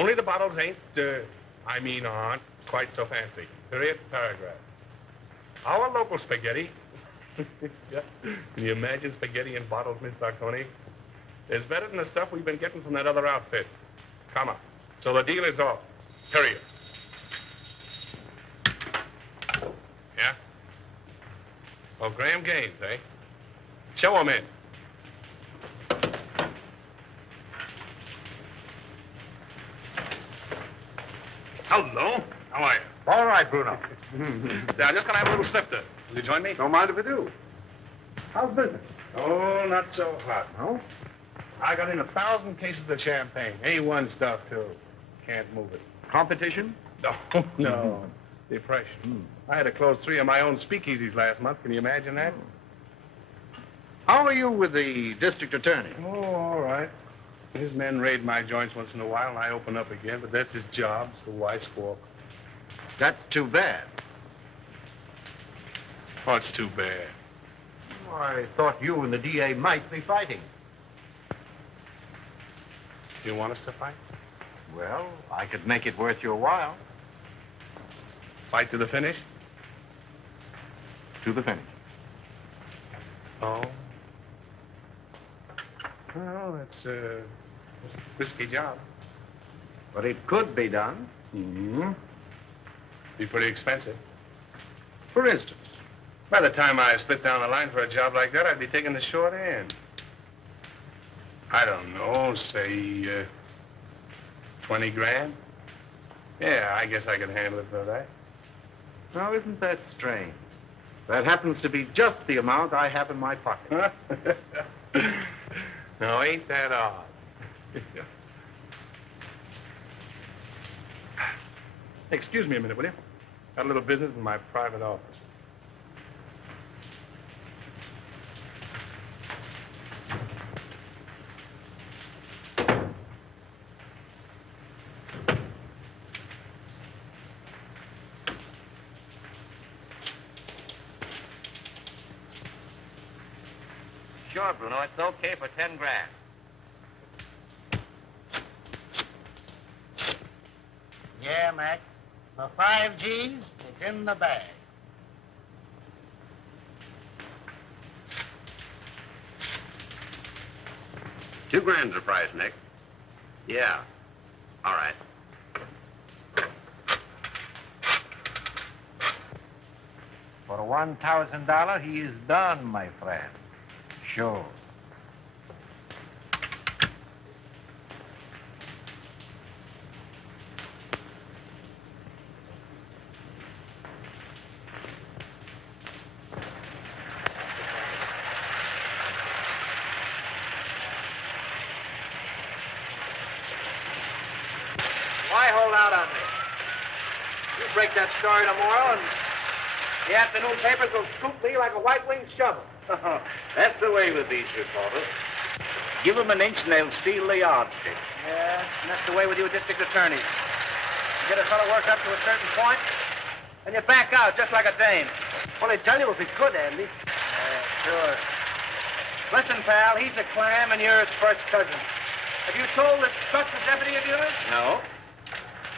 Only the bottles ain't, aren't quite so fancy. Period, paragraph. Our local spaghetti. Yeah. Can you imagine spaghetti in bottles, Miss Sarconi? It's better than the stuff we've been getting from that other outfit. Come on. So the deal is off. Period. Yeah? Oh, Graham Gaines, eh? Show him in. Hello. How are you? All right, Bruno. Say, I'm just going to have a little snifter. Will you join me? Don't mind if I do. How's business? Oh, not so hot. No? I got in 1,000 cases of champagne. A1 stuff, too. Can't move it. Competition? No, no. Depression. I had to close 3 of my own speakeasies last month. Can you imagine that? How are you with the district attorney? Oh, all right. His men raid my joints once in a while, and I open up again, but that's his job, so why squawk? That's too bad. What's too bad? Oh, I thought you and the DA might be fighting. You want us to fight? Well, I could make it worth your while. Fight to the finish? To the finish. Oh. Well, that's a risky job. But it could be done. Mm-hmm. Be pretty expensive. For instance? By the time I split down the line for a job like that, I'd be taking the short end. I don't know, say, 20 grand? Yeah, I guess I could handle it for that. Now, isn't that strange? That happens to be just the amount I have in my pocket. No, ain't that odd? Excuse me a minute, will you? Got a little business in my private office. Sure, Bruno. It's okay for 10 grand. Yeah, Mac. For 5 G's, it's in the bag. $2 grand's the price, Nick. Yeah. All right. For $1,000, he is done, my friend. Sure. Why hold out on me? You break that story tomorrow, and the afternoon papers will scoop me like a white-winged shovel. That's the way with these reporters. Give them an inch and they'll steal the yardstick. Yeah, and that's the way with you district attorneys. You get a fellow worked up to a certain point, and you back out just like a dame. Well, he'd tell you if he could, Andy. Yeah, sure. Listen, pal, he's a clam and you're his first cousin. Have you told this trusted deputy of yours? No.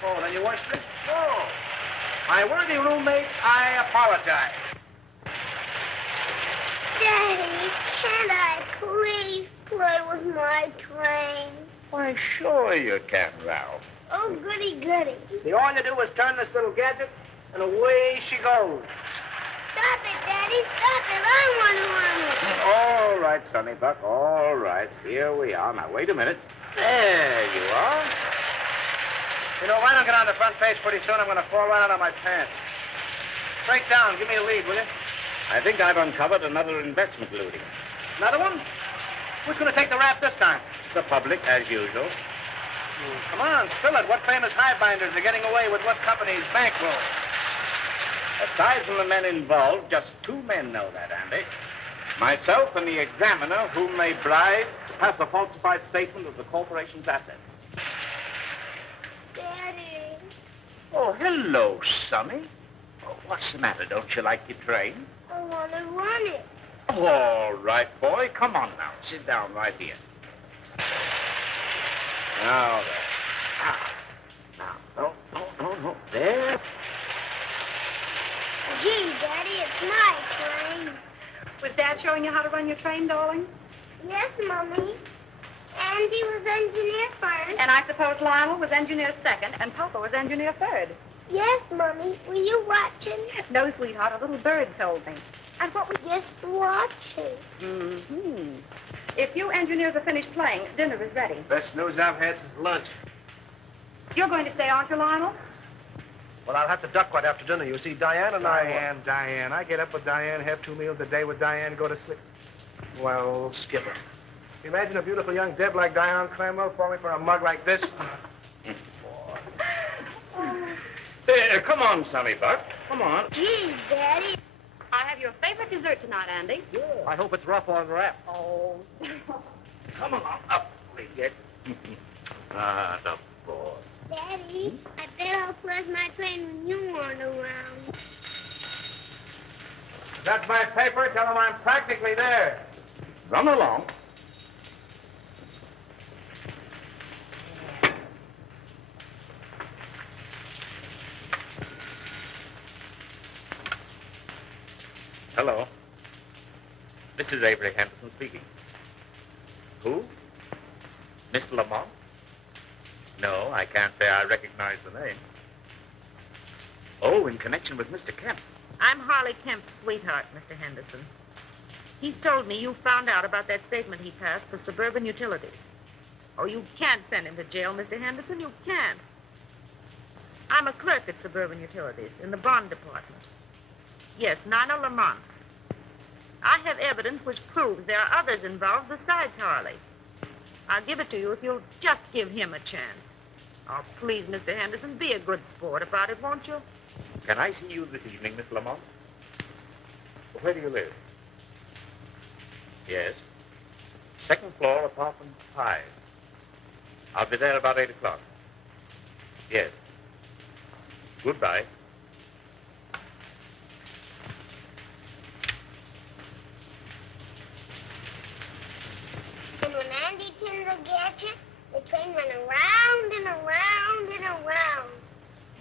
Oh, then you weren't sick? Oh. My worthy roommate, I apologize. Daddy, can't I please play with my train? Why, sure you can, Ralph. Oh, goody, goody. See, all you do is turn this little gadget, and away she goes. Stop it, Daddy, stop it. I want to run with it. All right, Sonny Buck, all right. Here we are. Now, wait a minute. There you are. You know, if I don't get on the front page pretty soon, I'm going to fall right out of my pants. Break down. Give me a lead, will you? I think I've uncovered another investment looting. Another one? Who's going to take the rap this time? The public, as usual. Come on, spill it. What famous highbinders are getting away with what company's bankroll? Aside from the men involved, just 2 men know that, Andy. Myself and the examiner, whom they bribed to pass a falsified statement of the corporation's assets. Daddy. Oh, hello, Sonny. Oh, what's the matter? Don't you like your train? I want to run it. All right, boy. Come on now. Sit down right here. Now, there. No. There. Gee, Daddy, it's my train. Was Dad showing you how to run your train, darling? Yes, Mommy. Andy was engineer first. And I suppose Lionel was engineer second, and Papa was engineer third. Yes, Mommy. Were you watching? No, sweetheart, a little bird told me. And what was just watching? Mm-hmm. If you engineers are finished playing, dinner is ready. Best news I've had since lunch. You're going to stay, aren't you, Lionel? Well, I'll have to duck right after dinner. You see, Diane and I... Diane. I get up with Diane, have 2 meals a day with Diane, go to sleep. Well, Skipper, imagine a beautiful young Deb like Diane Cranwell falling for a mug like this. Come on, Sonny Buck. Come on. Gee, Daddy. I have your favorite dessert tonight, Andy. I hope it's rough on wrap. Oh. Come along. Up we get. The boy. Daddy, I bet I'll flush my train when you aren't around. That's my paper. Tell them I'm practically there. Run along. Hello. This is Avery Henderson speaking. Who? Mr. Lamont? No, I can't say I recognize the name. Oh, in connection with Mr. Kemp. I'm Harley Kemp's sweetheart, Mr. Henderson. He's told me you found out about that statement he passed for Suburban Utilities. Oh, you can't send him to jail, Mr. Henderson. You can't. I'm a clerk at Suburban Utilities in the bond department. Yes, Nana Lamont. I have evidence which proves there are others involved besides Harley. I'll give it to you if you'll just give him a chance. Oh, please, Mr. Henderson, be a good sport about it, won't you? Can I see you this evening, Miss Lamont? Where do you live? Yes. 2nd floor, apartment 5. I'll be there about 8 o'clock. Yes. Goodbye. And when Andy turned the gadget, the train went around and around and around.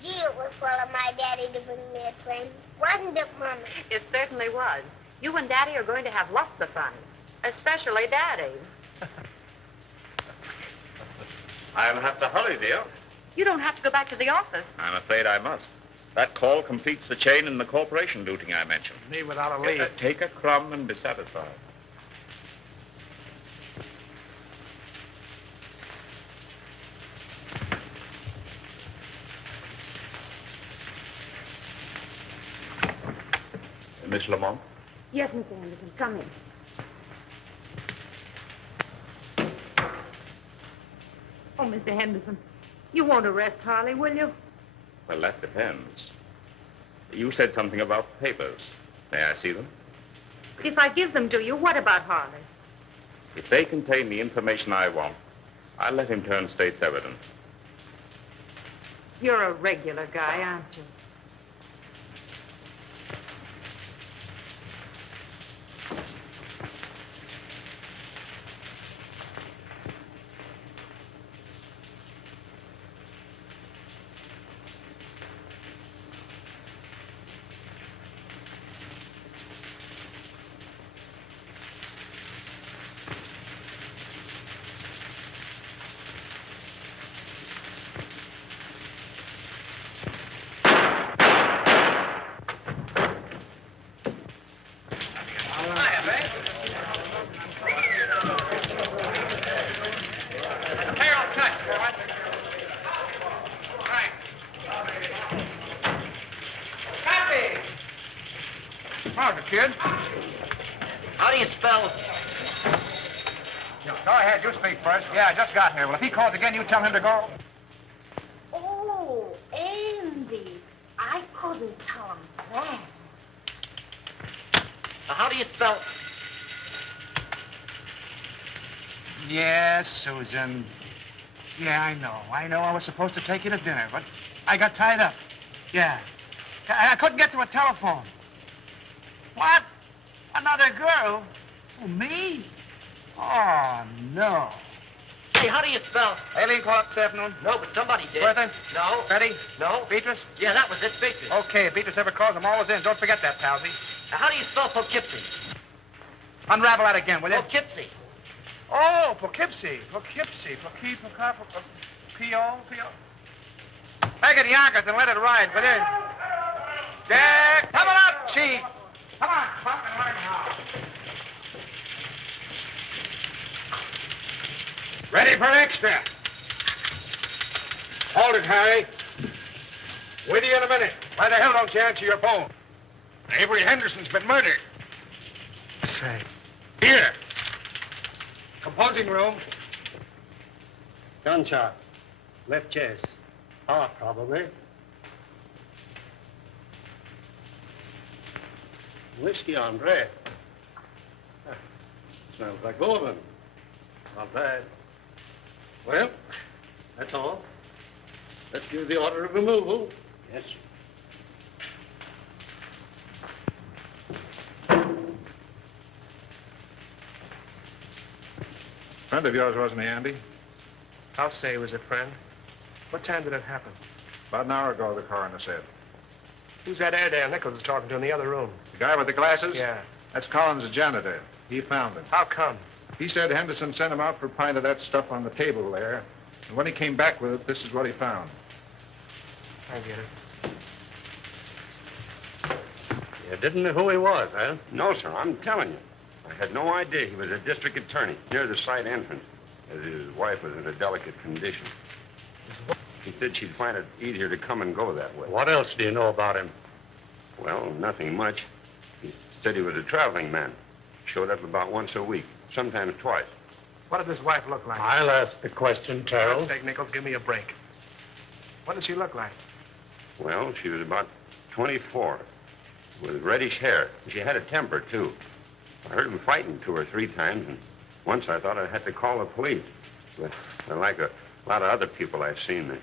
Gee, it was full of my daddy to bring me a train. Wasn't it, Mama? It certainly was. You and Daddy are going to have lots of fun. Especially Daddy. I'll have to hurry, dear. You don't have to go back to the office. I'm afraid I must. That call completes the chain in the corporation looting I mentioned. Me without a leave. Take a crumb and be satisfied. Miss Lamont? Yes, Mr. Henderson, come in. Oh, Mr. Henderson, you won't arrest Harley, will you? Well, that depends. You said something about papers. May I see them? If I give them to you, what about Harley? If they contain the information I want, I'll let him turn state's evidence. You're a regular guy, aren't you? Kid. How do you spell? Go ahead, you speak first. Yeah, I just got here. Well, if he calls again, you tell him to go. Oh, Andy. I couldn't tell him that. How do you spell? Yes, Susan. Yeah, I know. I was supposed to take you to dinner, but I got tied up. Yeah. I couldn't get to a telephone. What? Another girl? Oh, me? Oh, no. Say, how do you spell? Aileen called up this afternoon. No, but somebody did. Bertha? No. Betty? No. Beatrice? Yeah, that was it, Beatrice. Okay, if Beatrice ever calls, I'm always in. Don't forget that, Palsy. Now, how do you spell Poughkeepsie? Unravel that again, will you? Poughkeepsie. Oh, Poughkeepsie. Poughkeepsie. P-O. Make it Yonkers and let it ride, will you? Jack, coming up, Chief. Come on, Pop, and learn how. Ready for extra. Hold it, Harry. With you in a minute. Why the hell don't you answer your phone? Avery Henderson's been murdered. Say. Here. Composing room. Gunshot. Left chest. Heart, probably. Whiskey on breath. Smells like bourbon. Not bad. Well, that's all. Let's give the order of removal. Yes, sir. Friend of yours, wasn't he, Andy? I'll say he was a friend. What time did it happen? About an hour ago, the coroner said. Who's that Airedale Nichols is talking to in the other room? The guy with the glasses? Yeah. That's Collins, the janitor. He found him. How come? He said Henderson sent him out for a pint of that stuff on the table there. And when he came back with it, this is what he found. I get it. You didn't know who he was, huh? No, sir, I'm telling you. I had no idea he was a district attorney near the side entrance, as his wife was in a delicate condition. He said she'd find it easier to come and go that way. What else do you know about him? Well, nothing much. He said he was a traveling man. Showed up about once a week, sometimes twice. What did his wife look like? I'll ask the question, For Terrell. God's sake, Nichols, give me a break. What did she look like? Well, she was about 24, with reddish hair. She had a temper, too. I heard him fighting 2 or 3 times, and once I thought I had to call the police. But they're like a lot of other people I've seen. They're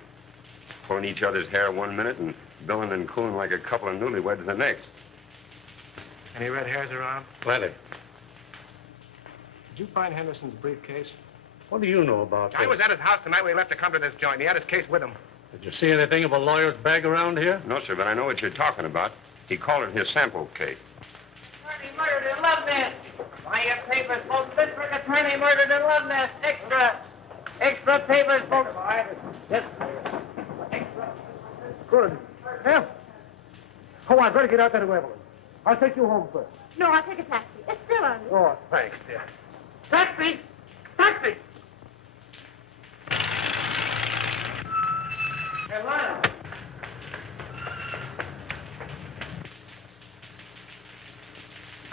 pulling each other's hair one minute and billing and cooling like a couple of newlyweds the next. Any red hairs around? Plenty. Did you find Henderson's briefcase? What do you know about this? I was at his house the night we left to come to this joint. He had his case with him. Did you see anything of a lawyer's bag around here? No, sir, but I know what you're talking about. He called it his sample case. Attorney murdered in Love Nest. Buy your papers, folks. District attorney murdered in Love Nest. Extra. Extra papers, folks. Yes. Extra. Good. Well, come on, better get out there to Evelyn. I'll take you home first. No, I'll take a taxi. It's still on. Oh, thanks, dear. Taxi! Taxi! Hey, Lionel.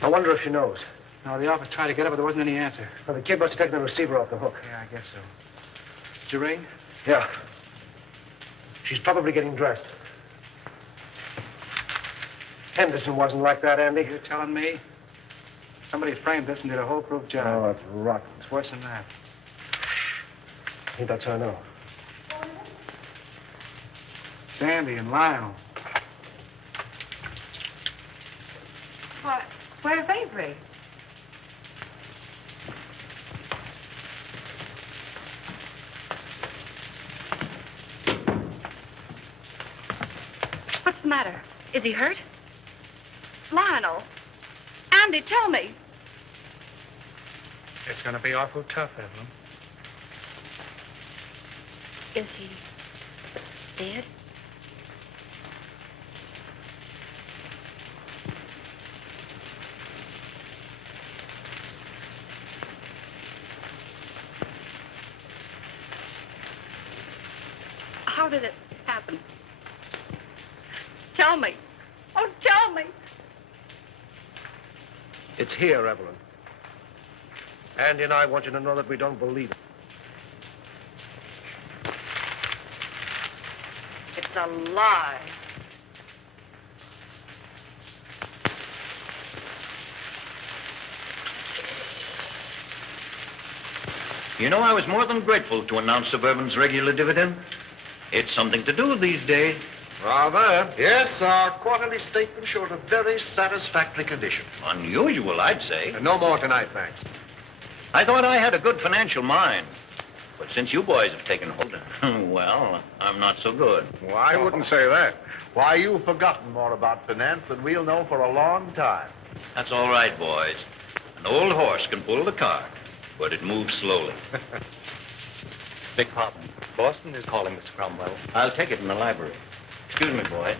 I wonder if she knows. No, the office tried to get her, but there wasn't any answer. Well, the kid must have taken the receiver off the hook. Yeah, I guess so. Did you ring? Yeah. She's probably getting dressed. Henderson wasn't like that, Andy. You're telling me? Somebody framed us and did a whole proof job. Oh, that's rotten. It's worse than that. I think that's her now. Sandy and Lionel. What? Where's Avery? What's the matter? Is he hurt? Lionel. Andy, tell me. It's going to be awful tough, Evelyn. Is he dead? How did it happen? Tell me. Oh, tell me. It's here, Evelyn. Andy and I want you to know that we don't believe it. It's a lie. You know, I was more than grateful to announce Suburban's regular dividend. It's something to do these days. Rather. Yes, our quarterly statement showed a very satisfactory condition. Unusual, I'd say. No more tonight, thanks. I thought I had a good financial mind. But since you boys have taken hold, well, I'm not so good. Well, I wouldn't say that. Why, you've forgotten more about finance than we'll know for a long time. That's all right, boys. An old horse can pull the cart, but it moves slowly. Beg pardon. Boston is calling, Mr. Cromwell. I'll take it in the library. Excuse me, boy.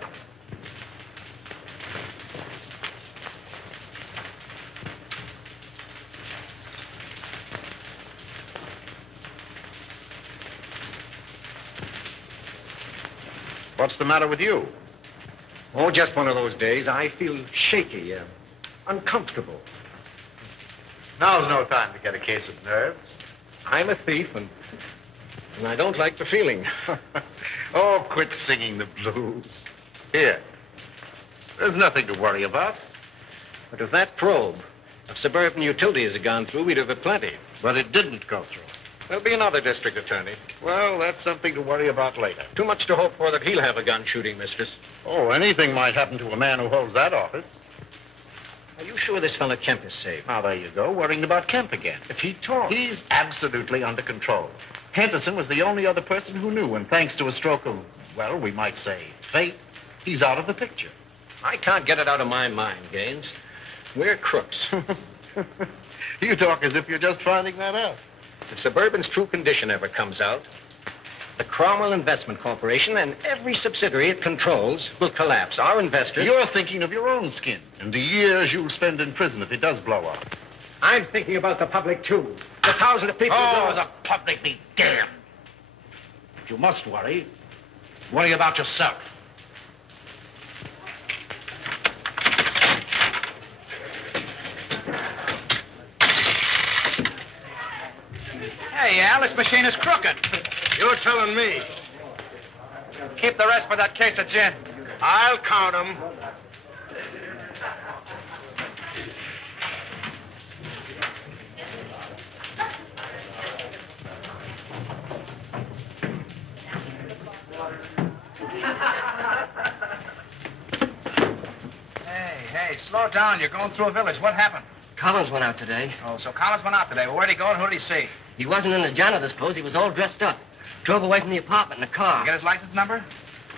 What's the matter with you? Oh, just one of those days. I feel shaky, uncomfortable. Now's no time to get a case of nerves. I'm a thief, and I don't like the feeling. Oh, quit singing the blues. Here. There's nothing to worry about. But if that probe of Suburban Utilities had gone through, we'd have a plenty. But it didn't go through. There'll be another district attorney. Well, that's something to worry about later. Too much to hope for that he'll have a gun shooting mistress. Oh, anything might happen to a man who holds that office. Are you sure this fellow Kemp is safe? Now, there you go, worrying about Kemp again. If he talks... He's absolutely under control. Henderson was the only other person who knew, and thanks to a stroke of, well, we might say, fate, he's out of the picture. I can't get it out of my mind, Gaines. We're crooks. You talk as if you're just finding that out. If Suburban's true condition ever comes out, the Cromwell Investment Corporation and every subsidiary it controls will collapse. Our investors... You're thinking of your own skin and the years you'll spend in prison if it does blow up. I'm thinking about the public, too. The thousands of people... Oh, the public be damned. If you must worry about yourself. Hey, Al, this machine is crooked. You're telling me. Keep the rest for that case of gin. I'll count them. Hey, slow down. You're going through a village. What happened? Collins went out today. Oh, so Collins went out today. Well, where'd he go and who did he see? He wasn't in the janitor's clothes. He was all dressed up. Drove away from the apartment in a car. You get his license number?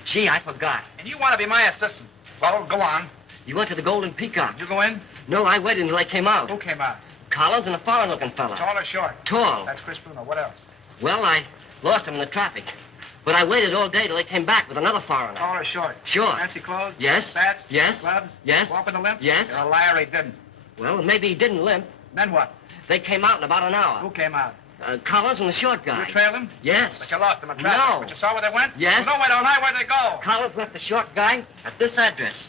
Gee, I forgot. And you want to be my assistant. Well, go on. You went to the Golden Peacock. Did you go in? No, I waited until I came out. Who came out? Collins and a foreign-looking fella. Tall or short? Tall. That's Chris Bruno. What else? Well, I lost him in the traffic. But I waited all day till they came back with another foreigner. Tall or short? Sure. Fancy clothes? Yes. Spats? Yes. Gloves? Yes. Walk with a limp? Yes. You're a liar, he didn't. Well, maybe he didn't limp. Then what? They came out in about an hour. Who came out? Collins and the short guy. You trailed him? Yes. But you lost him in traffic. No. But you saw where they went? Yes. Well, no, wait all night. Where'd they go? Collins left the short guy at this address.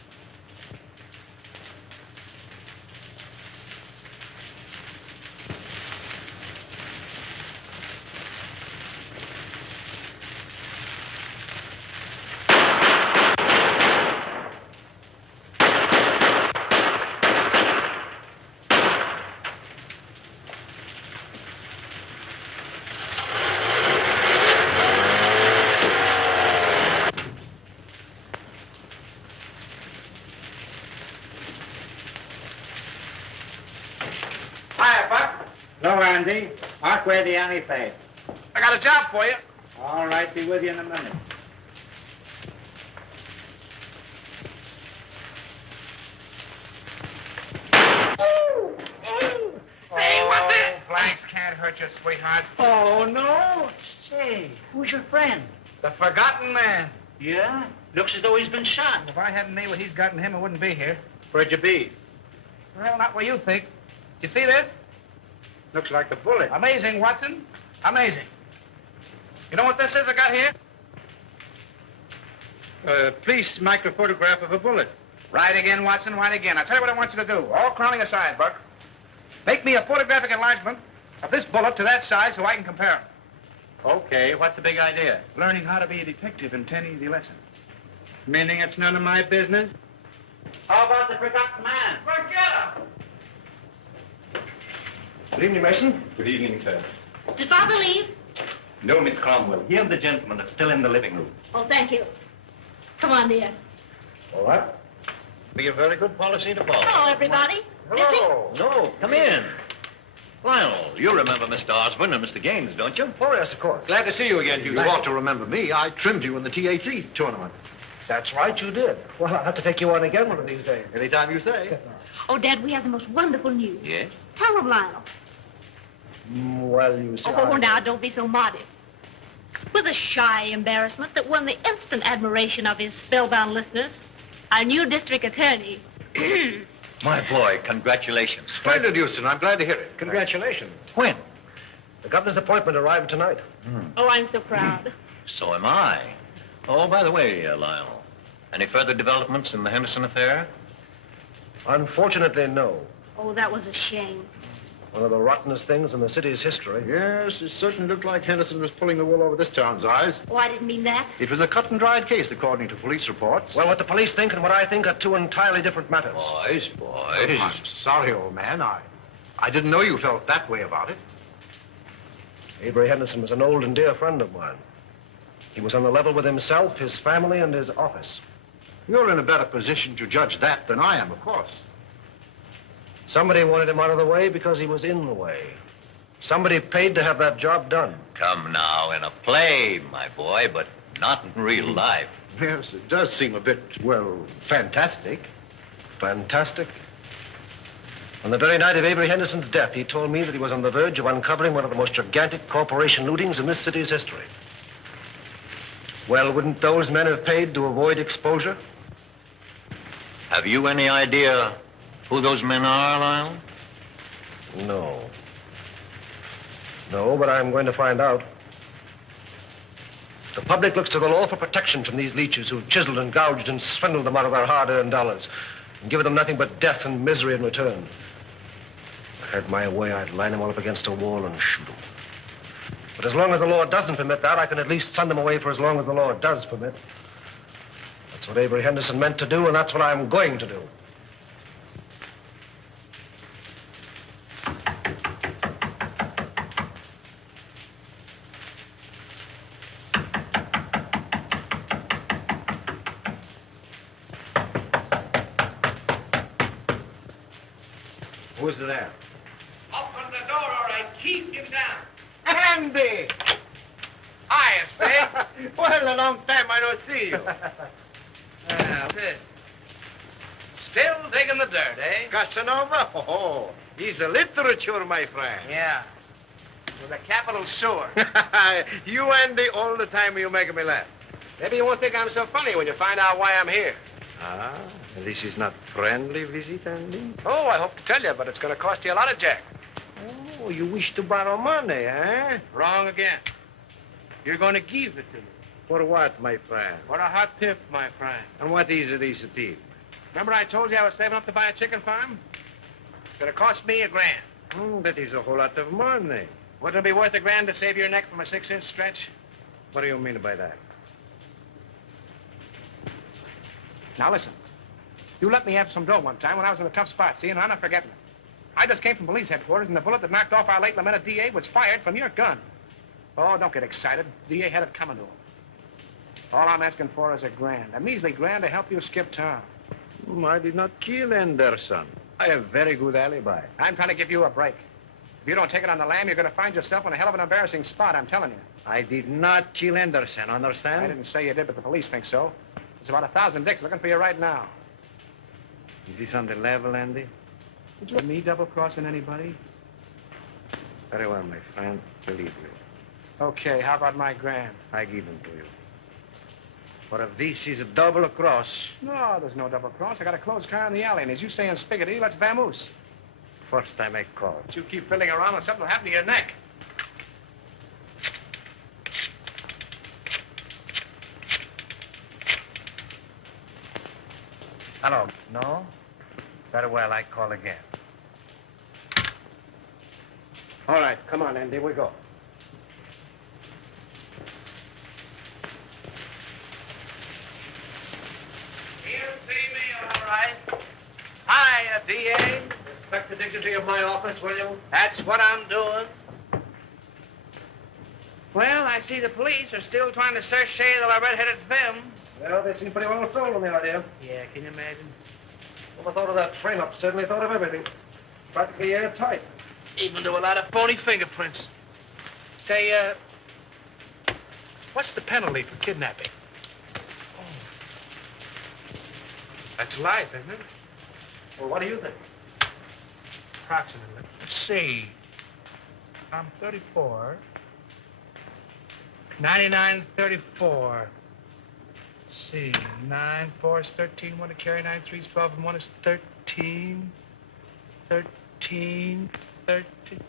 Hiya, Buck. Hello, Andy. Mark where the alley paid. I got a job for you. All right, be with you in a minute. Say, what the... Blanks can't hurt you, sweetheart. Oh, no. Say, who's your friend? The forgotten man. Yeah? Looks as though he's been shot. If I hadn't made what he's got in him, I wouldn't be here. Where'd you be? Well, not where you think. You see this? Looks like the bullet. Amazing, Watson. Amazing. You know what this is I got here? Police microphotograph of a bullet. Right again, Watson, right again. I'll tell you what I want you to do. All crowning aside, Buck. Make me a photographic enlargement of this bullet to that size so I can compare them. Okay, what's the big idea? Learning how to be a detective in 10 easy lessons. Meaning it's none of my business? How about the forgotten man? Forget him! Good evening, Mason. Good evening, sir. Did Father leave? No, Miss Cromwell. He and the gentleman are still in the living room. Oh, thank you. Come on, dear. All right. Be a very good policy to follow. Hello, everybody. Hello. No, come in. Lionel, you remember Mr. Osborne and Mr. Gaines, don't you? Oh, yes, of course. Glad to see you again, Hugh. You ought to remember me. I trimmed you in the THC tournament. That's right, you did. Well, I'll have to take you on again one of these days. Anytime you say. Oh, Dad, we have the most wonderful news. Yes? Tell them, Lionel. Well, you see. Oh, now, don't be so modest. With a shy embarrassment that won the instant admiration of his spellbound listeners, our new district attorney. My boy, congratulations. Splendid, Houston. I'm glad to hear it. Congratulations. When? The governor's appointment arrived tonight. Oh, I'm so proud. So am I. Oh, by the way, Lionel, any further developments in the Henderson affair? Unfortunately, no. Oh, that was a shame. One of the rottenest things in the city's history. Yes, it certainly looked like Henderson was pulling the wool over this town's eyes. Oh, I didn't mean that. It was a cut-and-dried case, according to police reports. Well, what the police think and what I think are two entirely different matters. Boys. I'm sorry, old man. I didn't know you felt that way about it. Avery Henderson was an old and dear friend of mine. He was on the level with himself, his family, and his office. You're in a better position to judge that than I am, of course. Somebody wanted him out of the way because he was in the way. Somebody paid to have that job done. Come now, in a play, my boy, but not in real life. Yes, it does seem a bit, well, fantastic. Fantastic. On the very night of Avery Henderson's death, he told me that he was on the verge of uncovering one of the most gigantic corporation lootings in this city's history. Well, wouldn't those men have paid to avoid exposure? Have you any idea who those men are, Lionel? No. No, but I'm going to find out. The public looks to the law for protection from these leeches who've chiseled and gouged and swindled them out of their hard-earned dollars and given them nothing but death and misery in return. If I had my way, I'd line them all up against a wall and shoot them. But as long as the law doesn't permit that, I can at least send them away for as long as the law does permit. That's what Avery Henderson meant to do, and that's what I'm going to do. Who's there? Open the door, all right. Keep him down. Andy! Hi, Spade. Well, a long time I don't see you. That's it. Still digging the dirt, eh? Casanova? Oh, he's a literature, my friend. Yeah. With a capital sewer. You, Andy, all the time you make me laugh. Maybe you won't think I'm so funny when you find out why I'm here. Ah, this is not friendly visit, Andy? Oh, I hope to tell you, but it's going to cost you a lot of jack. Oh, you wish to borrow money, eh? Wrong again. You're going to give it to me. For what, my friend? For a hot tip, my friend. And what is this tip? Remember I told you I was saving up to buy a chicken farm? It's going to cost me $1,000. That is a whole lot of money. Wouldn't it be worth $1,000 to save your neck from a 6-inch stretch? What do you mean by that? Now, listen. You let me have some dough one time when I was in a tough spot, see, and I'm not forgetting it. I just came from police headquarters, and the bullet that knocked off our late lamented DA was fired from your gun. Oh, don't get excited. DA had it coming to him. All I'm asking for is $1,000. A measly $1,000 to help you skip town. I did not kill Anderson. I have very good alibi. I'm trying to give you a break. If you don't take it on the lam, you're going to find yourself in a hell of an embarrassing spot, I'm telling you. I did not kill Anderson, understand? I didn't say you did, but the police think so. There's about 1,000 dicks looking for you right now. Is this on the level, Andy? Would you me double-crossing anybody? Very well, my friend. Believe you. Okay, how about my $1,000? I give them to you. But if this is a double cross... No, there's no double cross. I got a closed car in the alley, and as you say in Spiggity, let's vamoose. First time I call. But you keep fiddling around and something will happen to your neck. Hello. No? Very well, I call again. All right, come on, Andy, we go. You see me, all right. Hi, DA. Respect the dignity of my office, will you? That's what I'm doing. Well, I see the police are still trying to search the red-headed femme. Well, they seem pretty well sold on the idea. Yeah, can you imagine? Well, I thought of that frame-up. Certainly thought of everything. Practically airtight. Even to a lot of phony fingerprints. Say, what's the penalty for kidnapping? Oh. That's life, isn't it? Well, what do you think? Approximately. Let's see. I'm 34. 99, 34. Let's see. 9, 4 is 13. 1 to carry. 9, 3 is 12. And 1 is 13. 13. 13.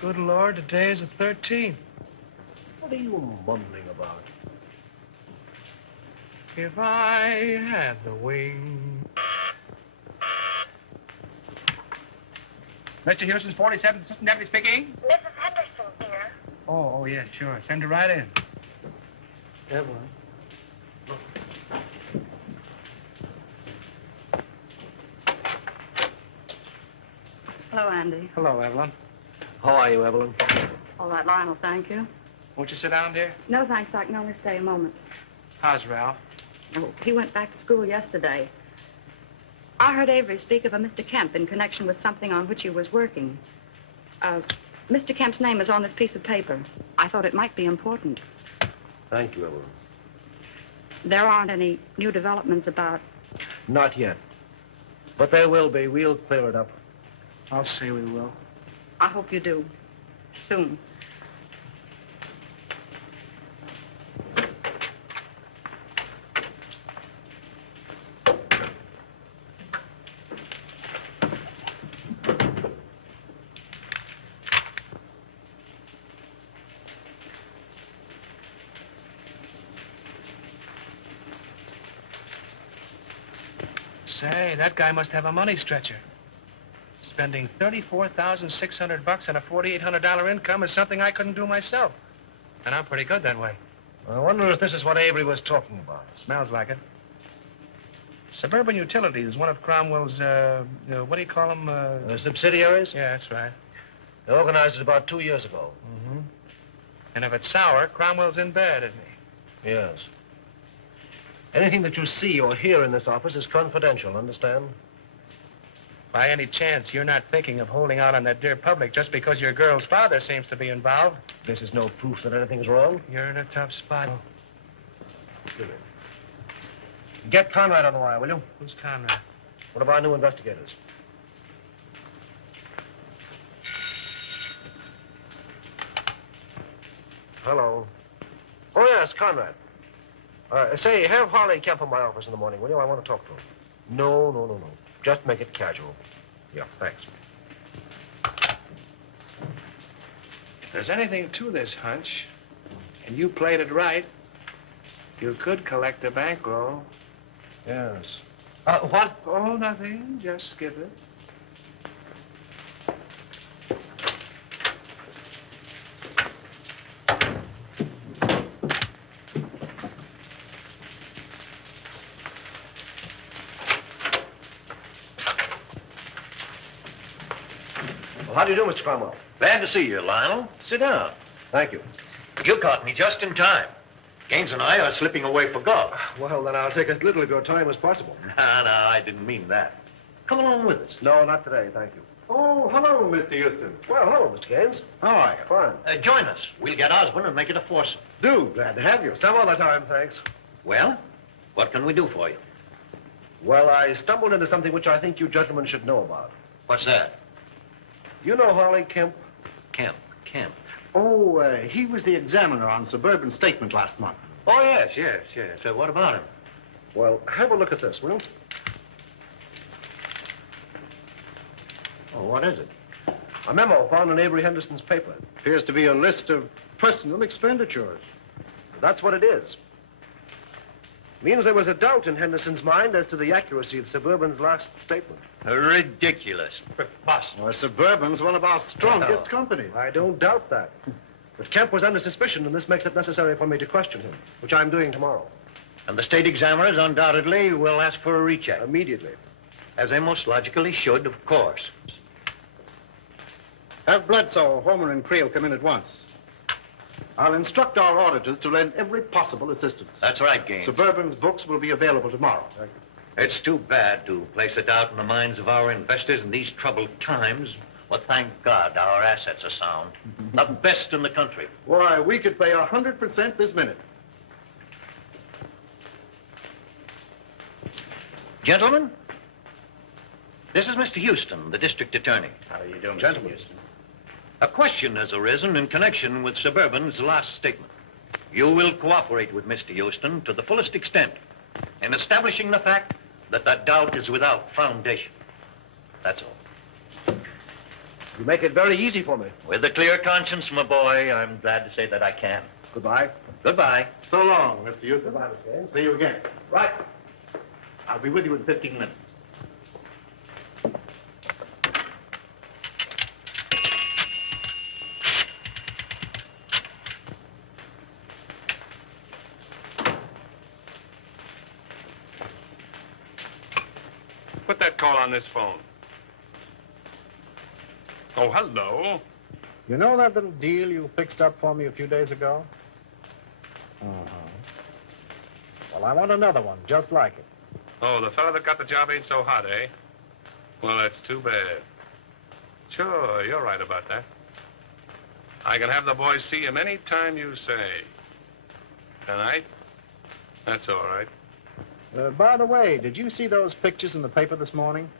Good Lord, today is the 13th. What are you mumbling about? If I had the wing. Mr. Houston's 47th Assistant Deputy speaking. Mrs. Henderson here. Oh, yeah, sure. Send her right in. Evelyn. Hello, Andy. Hello, Evelyn. How are you, Evelyn? All right, Lionel, thank you. Won't you sit down, dear? No, thanks. I can only stay a moment. How's Ralph? Oh, he went back to school yesterday. I heard Avery speak of a Mr. Kemp in connection with something on which he was working. Mr. Kemp's name is on this piece of paper. I thought it might be important. Thank you, Evelyn. There aren't any new developments about... Not yet. But there will be. We'll clear it up. I'll say we will. I hope you do. Soon. Say, that guy must have a money stretcher. Spending $34,600 on a $4,800 income is something I couldn't do myself. And I'm pretty good that way. I wonder if this is what Avery was talking about. Smells like it. Suburban Utilities is one of Cromwell's, what do you call them? Subsidiaries? Yeah, that's right. They organized it about 2 years ago. Mm-hmm. And if it's sour, Cromwell's in bed, isn't he? Yes. Anything that you see or hear in this office is confidential, understand? By any chance, you're not thinking of holding out on that dear public just because your girl's father seems to be involved? This is no proof that anything's wrong. You're in a tough spot. Get Conrad on the wire, will you? Who's Conrad? One of our new investigators. Hello. Oh, yes, Conrad. Say, have Harley Kemp in my office in the morning, will you? I want to talk to him. No. Just make it casual. Yeah, thanks. If there's anything to this hunch, and you played it right, you could collect a bankroll. Yes. What? Oh, nothing. Just skip it. Well, how do you do, Mr. Cromwell? Glad to see you, Lionel. Sit down. Thank you. You caught me just in time. Gaines and I are slipping away for golf. Well, then I'll take as little of your time as possible. No, I didn't mean that. Come along with us. No, not today, thank you. Oh, hello, Mr. Houston. Well, hello, Mr. Gaines. How are you? Fine. Join us. We'll get Osborne and make it a foursome. Do. Glad to have you. Some other time, thanks. Well, what can we do for you? Well, I stumbled into something which I think you gentlemen should know about. What's that? You know Harley Kemp? Kemp. Oh, he was the examiner on Suburban Statement last month. Oh, yes. So what about him? Well, have a look at this, will you? Oh, what is it? A memo found in Avery Henderson's paper. Appears to be a list of personal expenditures. That's what it is. Means there was a doubt in Henderson's mind as to the accuracy of Suburban's last statement. Ridiculous. Preposterous. Well, Suburban's one of our strongest companies. I don't doubt that. But Kemp was under suspicion, and this makes it necessary for me to question him, which I'm doing tomorrow. And the state examiners undoubtedly will ask for a recheck. Immediately. As they most logically should, of course. Have Bledsoe, Homer, and Creel come in at once. I'll instruct our auditors to lend every possible assistance. That's right, Gaines. Suburban's books will be available tomorrow. It's too bad to place a doubt in the minds of our investors in these troubled times. But thank God our assets are sound. The best in the country. Why, we could pay 100% this minute. Gentlemen, this is Mr. Houston, the district attorney. How are you doing, Gentlemen, a question has arisen in connection with Suburban's last statement. You will cooperate with Mr. Houston to the fullest extent in establishing the fact that that doubt is without foundation. That's all. You make it very easy for me. With a clear conscience, my boy, I'm glad to say that I can. Goodbye. Goodbye. So long, Mr. Houston. Goodbye, Mr. Haynes. See you again. Right. I'll be with you in 15 minutes. Put that call on this phone. Oh, hello. You know that little deal you fixed up for me a few days ago? Well, I want another one just like it. Oh, the fellow that got the job ain't so hot, eh? Well, that's too bad. Sure, you're right about that. I can have the boys see him any time you say. Tonight? That's all right. By the way, did you see those pictures in the paper this morning?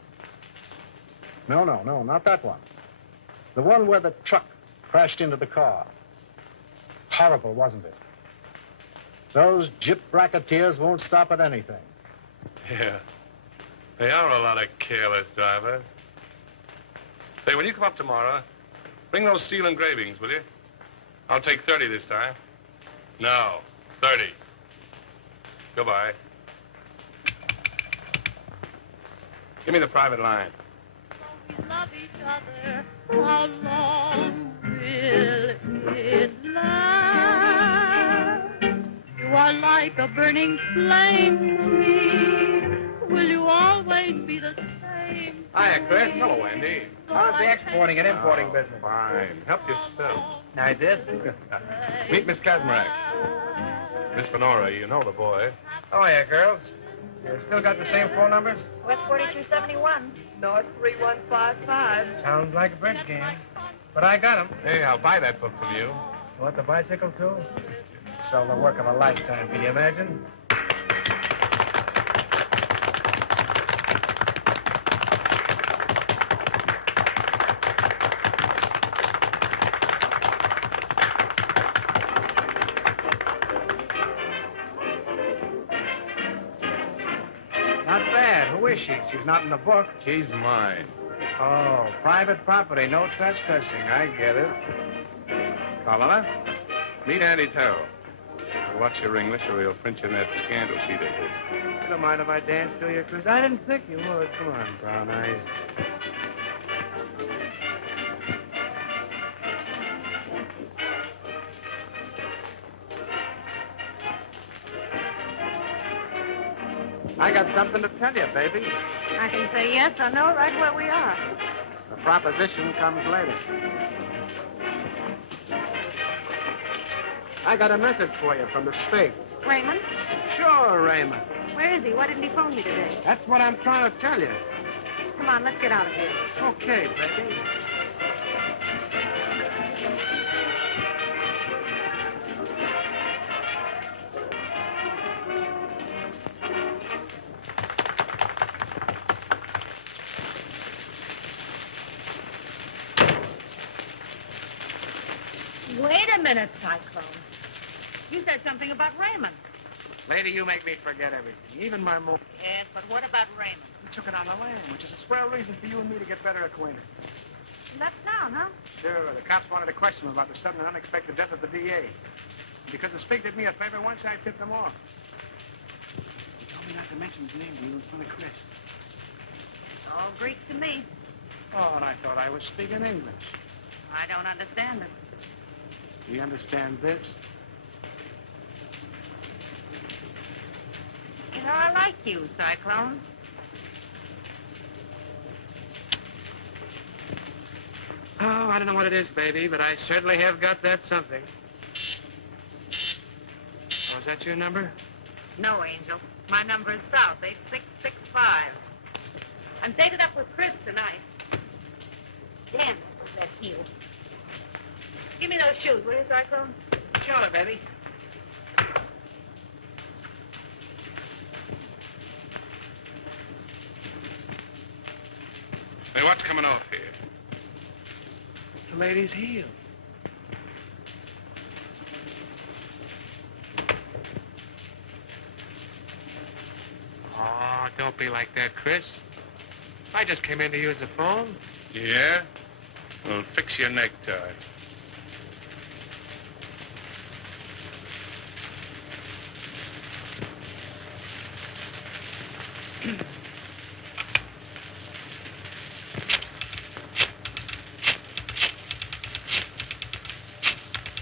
No, not that one. The one where the truck crashed into the car. Horrible, wasn't it? Those gyp racketeers won't stop at anything. Yeah. They are a lot of careless drivers. Say, when you come up tomorrow, bring those steel engravings, will you? I'll take 30 this time. No, 30. Goodbye. Give me the private line. Love each other, how long will it last? You are like a burning flame to me. Will you always be the same? Hiya, Chris. Hello, Andy. How's the exporting and importing business? Fine. Help yourself. I did. Meet Miss Kazmarek. Miss Fenora, you know the boy. Oh, yeah, girls. You still got the same phone numbers? West 4271. North 3155. Sounds like a bridge game. But I got 'em. Hey, I'll buy that book from you. You want the bicycle, too? Sell the work of a lifetime, can you imagine? Not bad. Who is she? She's not in the book. She's mine. Oh, private property, no trespassing. I get it. Carlotta, meet Andy Terrell. Watch your English or he'll print you in that scandal sheet of his. You don't mind if I dance to you, Chris? I didn't think you would. Come on, brown eyes. I got something to tell you, baby. I can say yes or no right where we are. The proposition comes later. I got a message for you from the state. Raymond? Sure, Raymond. Where is he? Why didn't he phone me today? That's what I'm trying to tell you. Come on, let's get out of here. Okay, baby. Wait a minute, Cyclone. You said something about Raymond. Lady, you make me forget everything, even my mom. Yes, but what about Raymond? We took it on the lam, which is a swell reason for you and me to get better acquainted. Left town, huh? Sure, the cops wanted to question him about the sudden and unexpected death of the DA. Because the Spig did me a favor once, I tipped him off. He told me not to mention his name to you in front of Chris. It's all Greek to me. Oh, and I thought I was speaking English. I don't understand it. Do you understand this? You know, I like you, Cyclone. Oh, I don't know what it is, baby, but I certainly have got that something. Oh, is that your number? No, Angel. My number is South, 866 5. I'm dated up with Chris tonight. Damn, that was that heel. Give me those shoes, will you, Cyclone? Sure, baby. Hey, what's coming off here? The lady's heel. Oh, don't be like that, Chris. I just came in to use the phone. Yeah? Well, fix your necktie.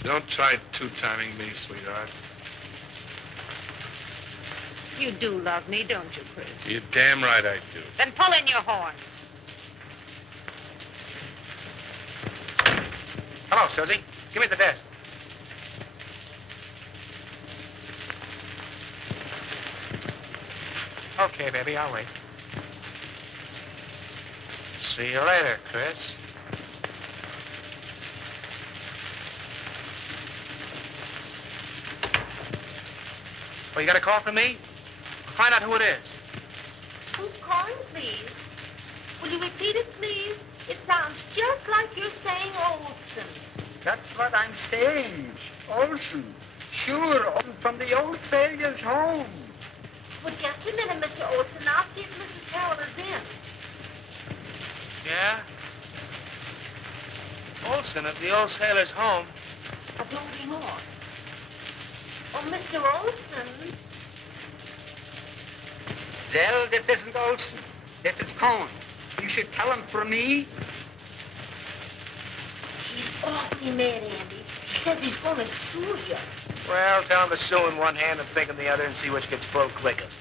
Don't try two-timing me, sweetheart. You do love me, don't you, Chris? You're damn right I do. Then pull in your horns. Hello, Susie. Give me the desk. Okay, baby, I'll wait. See you later, Chris. Oh, you got a call from me? Find out who it is. Who's calling, please? Will you repeat it, please? It sounds just like you're saying Olson. That's what I'm saying. Olson. Sure, from the old sailor's home. Well, just a minute, Mr. Olson. I'll see if Mrs. Carroll is in. Yeah? Olson at the old sailor's home. I'll do any more. Oh, Mr. Olson. Well, this isn't Olson. This is Cohn. You should tell him for me. He's awfully mad, Andy. He says he's going to sue you. Well, tell him to sue in one hand and think in the other and see which gets full quickest.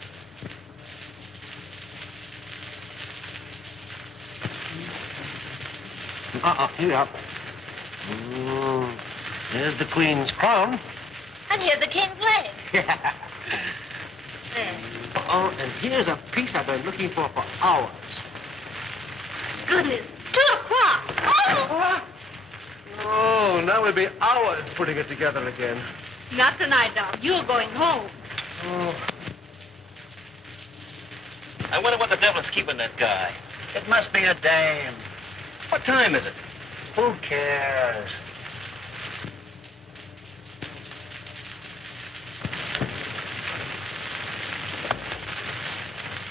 Here. There's the Queen's crown. And here's the king's leg. There. Oh, and here's a piece I've been looking for hours. Goodness, 2 o'clock. Oh! Oh, now we'll be hours putting it together again. Not tonight, Doc. You're going home. Oh. I wonder what the devil's keeping that guy. It must be a dame. What time is it? Who cares?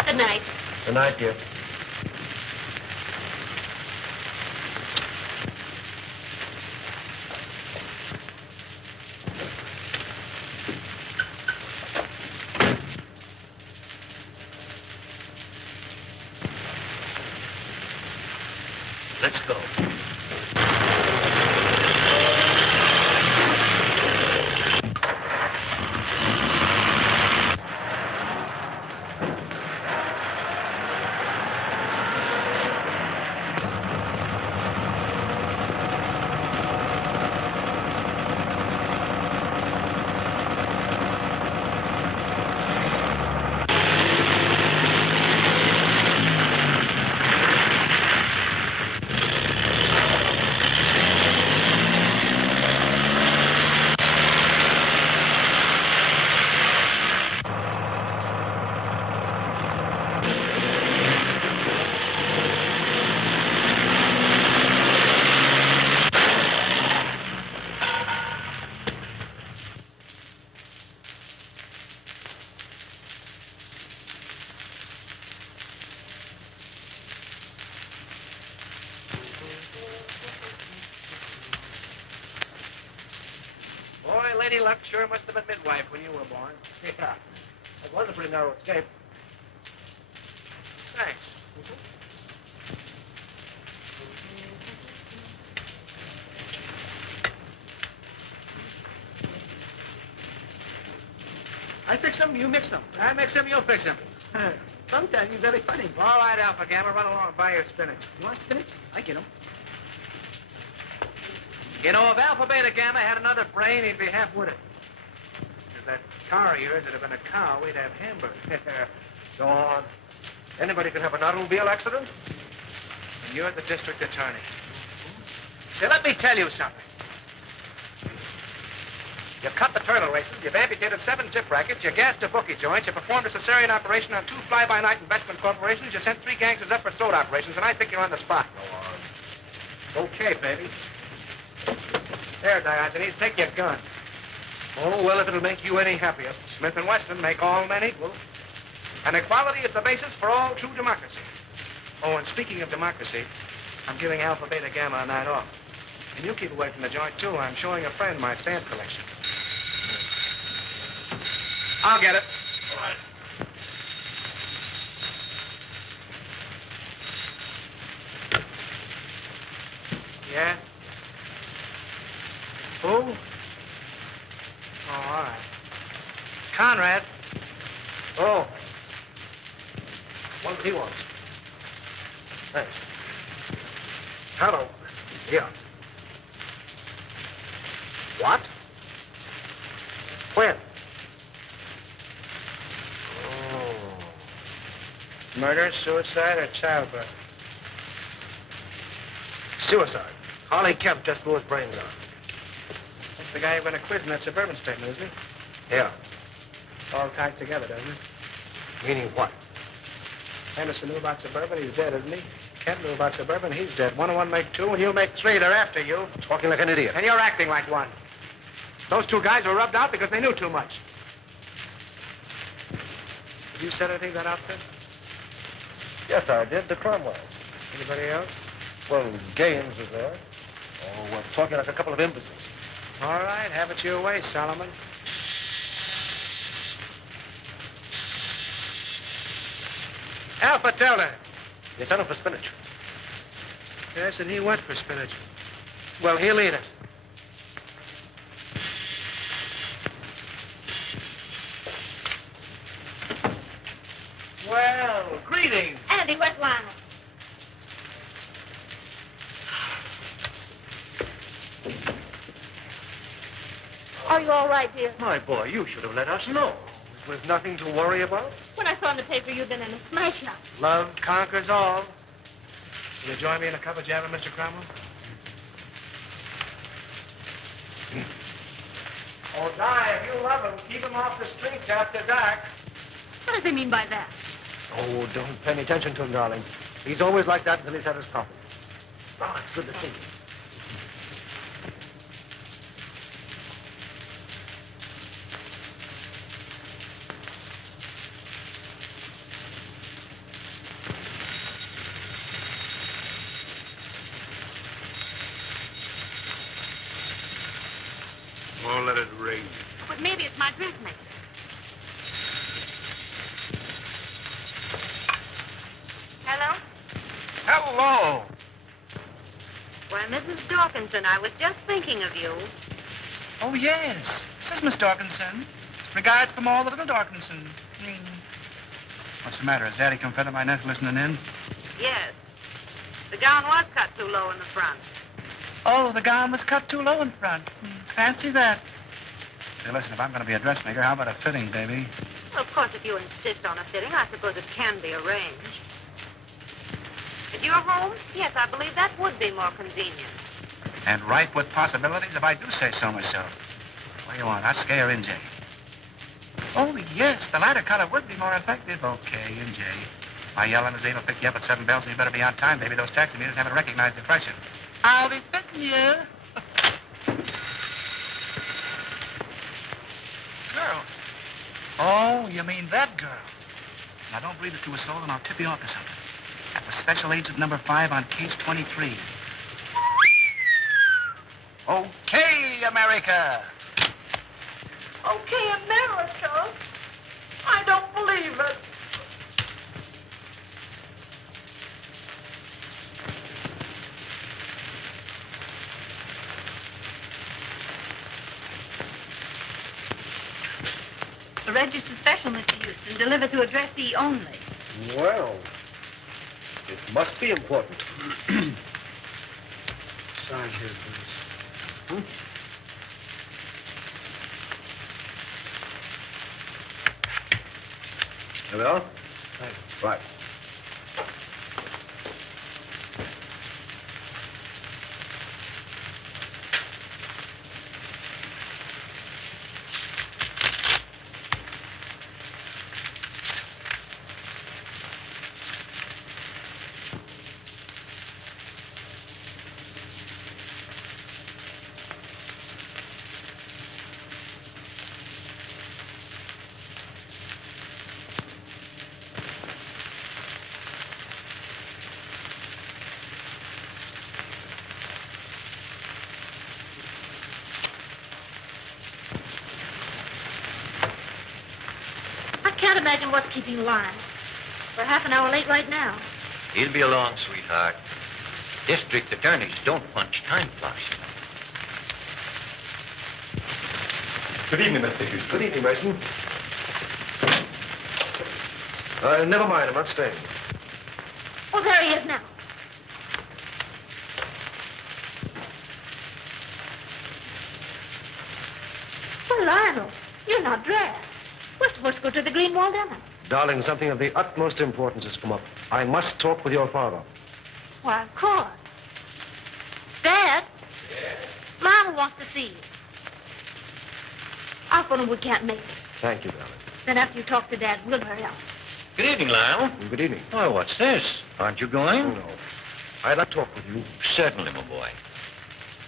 Good night. Good night, dear. Let's go. Boy, Lady Luck sure must have been midwife when you were born. Yeah. That was a pretty narrow escape. Thanks. I fix them, you mix them. I mix them, you'll fix them. Sometimes you're very funny. All right, Alpha Gamma, run along and buy your spinach. You want spinach? I get them. You know, if Alpha Beta Gamma had another brain, he'd be half-witted. If that car of yours had been a cow, we'd have hamburgers. Go on. Anybody can have an automobile accident. And you're the district attorney. Say, let me tell you something. You've cut the turtle races, you've amputated 7 tip rackets, you gassed a bookie joint, you performed a cesarean operation on 2 fly-by-night investment corporations, you sent 3 gangsters up for throat operations, and I think you're on the spot. Go on. Okay, baby. There, Diogenes, take your gun. Oh, well, if it'll make you any happier. Smith & Wesson make all men equal. And equality is the basis for all true democracy. Oh, and speaking of democracy, I'm giving Alpha Beta Gamma a night off. And you keep away from the joint, too. I'm showing a friend my stamp collection. I'll get it. All right. Yeah? Who? Oh, all right. Conrad. Oh. What he wants. Thanks. Hello. Yeah. What? When? Oh. Murder, suicide, or childbirth? Suicide. Harley Kemp just blew his brains out. That's the guy you're going to quiz in that suburban statement, isn't he? Yeah. All tied together, doesn't it? Meaning what? Henderson knew about suburban, he's dead, isn't he? Kemp knew about suburban, he's dead. 1 and 1 make 2, and you'll make 3. They're after you. Talking like an idiot. And you're acting like one. Those 2 guys were rubbed out because they knew too much. Have you said anything to that outfit? Yes, I did, to Cromwell. Anybody else? Well, Gaines was there. Oh, we're talking like a couple of imbeciles. All right, have it your way, Solomon. Alpha, tell her. You sent him for spinach. Yes, and he went for spinach. Well, he'll eat it. Well, greetings. Andy, where's Lionel? Are you all right, dear? My boy, you should have let us know. It was nothing to worry about. When I saw in the paper you'd been in a smash-up. Love conquers all. Will you join me in a cup of java, Mr. Cromwell? Oh, Di, if you love him, keep him off the streets after dark. What does he mean by that? Oh, don't pay any attention to him, darling. He's always like that until he's had his coffee. Oh, it's good to see you. Oh, let it rain. But maybe it's my dressmaker. Hello? Hello. Why, Mrs. Dawkinson, I was just thinking of you. Oh, yes. This is Miss Dawkinson. Regards from all the little Dawkinsons. What's the matter? Has Daddy come feather my nest listening in? Yes. The gown was cut too low in the front. Oh, the gown was cut too low in front. Fancy that. Say, listen, if I'm going to be a dressmaker, how about a fitting, baby? Well, of course, if you insist on a fitting, I suppose it can be arranged. If you're home, yes, I believe that would be more convenient. And ripe with possibilities, if I do say so myself. What do you want, Husky or NJ? Oh, yes, the lighter color would be more effective. Okay, NJ. My yellow limousine will pick you up at 7 bells, and you better be on time, baby. Those taxi meters haven't recognized the freshen. I'll be fitting you. Girl. Oh, you mean that girl. Now, don't breathe it to a soul, and I'll tip you off to something. That was special agent number 5 on case 23. Okay, America. Okay, America. I don't believe it. A registered special, Mr. Houston, delivered to address E only. Well, it must be important. Sign here, please. Here we are. Thank Right. imagine what's keeping Lyon. We're half an hour late right now. He'll be along, sweetheart. District attorneys don't punch time clocks. Good evening, Mr. Houston. Good evening, Mason. Never mind. I'm not staying. Oh, there he is now. Well, Lionel, you're not dressed. We're supposed to go to the Greenwald dinner. Darling, something of the utmost importance has come up. I must talk with your father. Why, of course. Dad? Yes? Lionel wants to see you. I'll phone him we can't make it. Thank you, darling. Then after you talk to Dad, we'll hurry up. Good evening, Lyle. Good evening. Oh, what's this? Aren't you going? Oh, no. I'd like to talk with you. Certainly, my boy.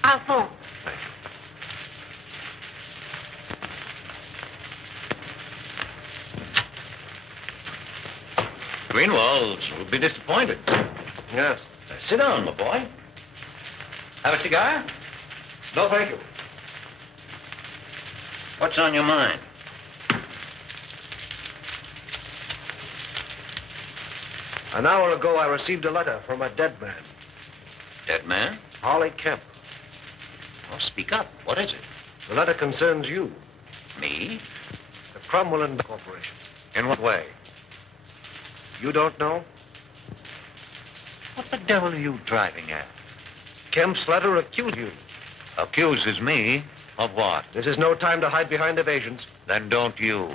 I'll phone. Thank you. Greenwalds will be disappointed. Yes. Sit down, my boy. Have a cigar? No, thank you. What's on your mind? An hour ago, I received a letter from a dead man. Dead man? Harley Kemp. Well, speak up. What is it? The letter concerns you. Me? The Cromwell and Corporation. In what way? You don't know? What the devil are you driving at? Kemp's letter accused you. Accuses me of what? This is no time to hide behind evasions. Then don't you.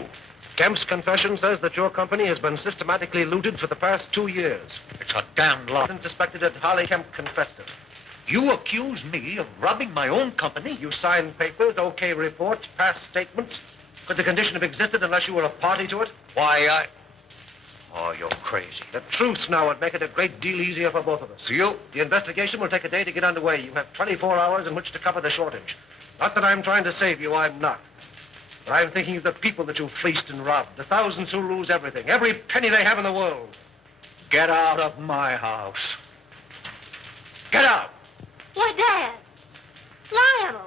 Kemp's confession says that your company has been systematically looted for the past 2 years. It's a damned lie. And suspected that Harley Kemp confessed it. You accuse me of robbing my own company? You signed papers, okay reports, past statements. Could the condition have existed unless you were a party to it? Why, Oh, you're crazy. The truth now would make it a great deal easier for both of us. You? The investigation will take a day to get underway. You have 24 hours in which to cover the shortage. Not that I'm trying to save you, I'm not. But I'm thinking of the people that you fleeced and robbed, the thousands who lose everything, every penny they have in the world. Get out of my house. Get out! Why, Dad. Lionel.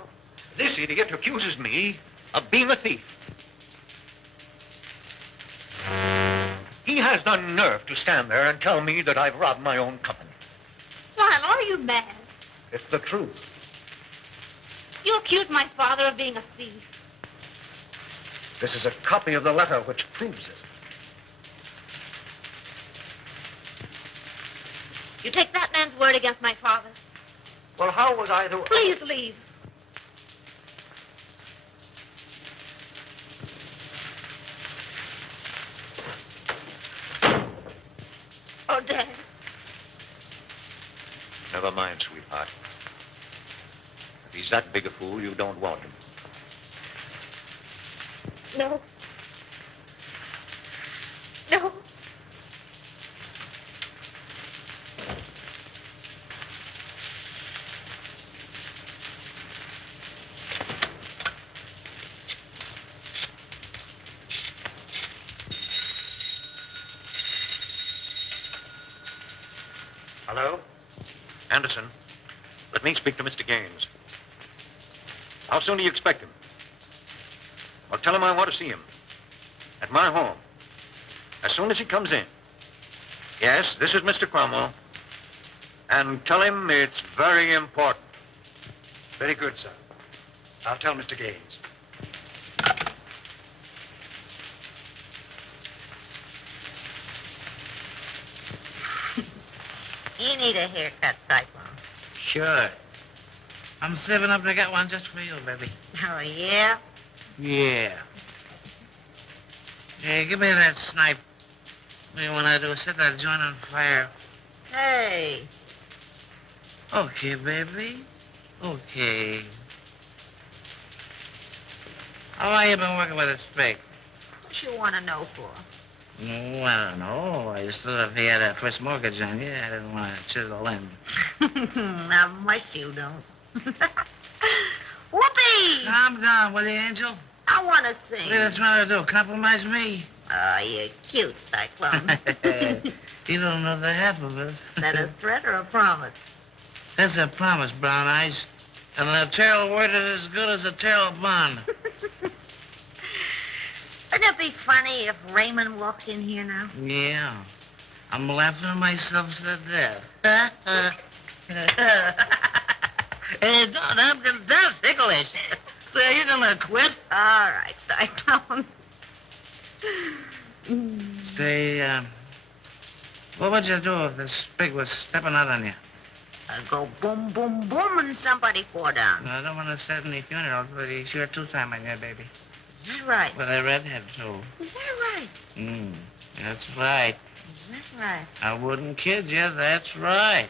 This idiot accuses me of being a thief. He has the nerve to stand there and tell me that I've robbed my own company. Lionel, are you mad? It's the truth. You accuse my father of being a thief. This is a copy of the letter which proves it. You take that man's word against my father. Well, how was I to... Please leave. Oh, Dad. Never mind, sweetheart. If he's that big a fool, you don't want him. No. No. Hello? Anderson, let me speak to Mr. Gaines. How soon do you expect him? Well, tell him I want to see him. At my home. As soon as he comes in. Yes, this is Mr. Cromwell. And tell him it's very important. Very good, sir. I'll tell Mr. Gaines. You need a haircut, Cyclone. Sure. I'm saving up to get one just for you, baby. Oh, yeah? Yeah. Hey, give me that snipe. Maybe when I do, set that joint on fire. Hey. Okay, baby. Okay. How long you been working with a spade? What you want to know for? Oh, I don't know. I just thought if he had a first mortgage on you, I didn't want to chisel in. Not much you don't. Whoopee! Calm down, will you, Angel? I want to sing. What are you trying to do? Compromise me? Oh, you're cute, Cyclone. You don't know the half of it. Is that a threat or a promise? That's a promise, Brown Eyes. And a tail word is as good as a tail bond. Wouldn't it be funny if Raymond walks in here now? Yeah. I'm laughing myself to death. Hey, that's ticklish. So you're gonna quit? All right, Cyclone. Say, what would you do if this pig was stepping out on you? I'd go boom, boom, boom, and somebody fall down. No, I don't want to set any funerals, but he's sure two-time on you, baby. Is that right? With a redhead, too. Is that right? That's right. Is that right? I wouldn't kid you, that's right.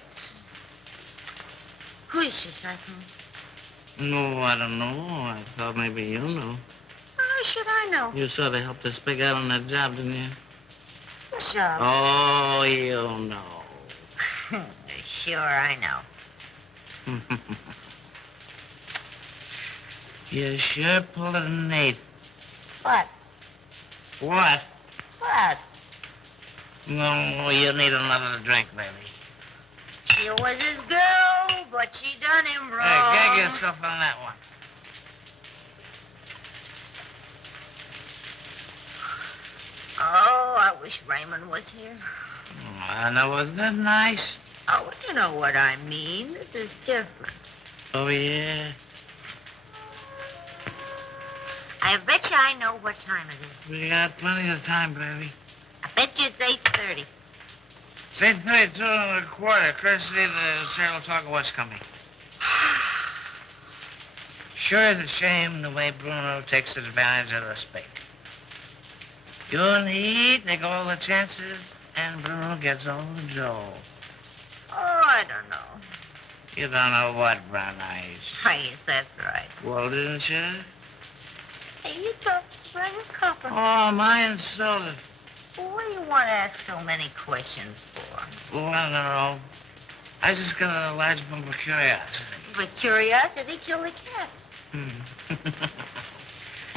Who is this, Cyclone? No, I don't know. I thought maybe you knew. How should I know? You sort of helped this pig out on that job, didn't you? What job? Oh, you know. Sure, I know. You sure pulled a Nate. What? What? What? No, you need another drink, baby. She was his girl, but she done him wrong. Hey, gag yourself on that one. Oh, I wish Raymond was here. Now, wasn't that nice? Oh, you know what I mean. This is different. Oh, yeah? I bet you I know what time it is. We got plenty of time, baby. I bet you it's 8:30. It's 8:32 and a quarter. Courtesy the serial talk of what's coming. Sure is a shame the way Bruno takes advantage of the spake. You and he take all the chances, and Bruno gets all the dough. Oh, I don't know. You don't know what, Brown Eyes. I guess that's right. Well, didn't you? Hey, you talk just like a copper. Oh, am I insulted? Well, what do you want to ask so many questions for? Well, I don't know. I just got a large bump of curiosity. But curiosity killed the cat.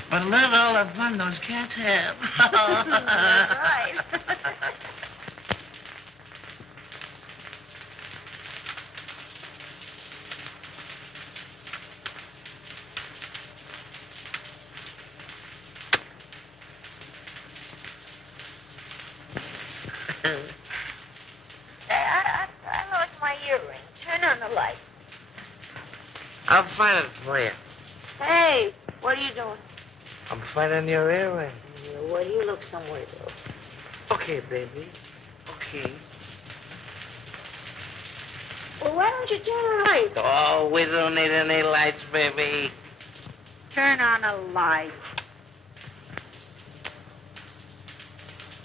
But look at all the fun those cats have. That's right. I lost my earring. Turn on the light. I'll find it for you. Hey, what are you doing? I'm finding your earring. Well, you look somewhere, though. Okay, baby. Okay. Well, why don't you turn a light? Oh, we don't need any lights, baby. Turn on a light.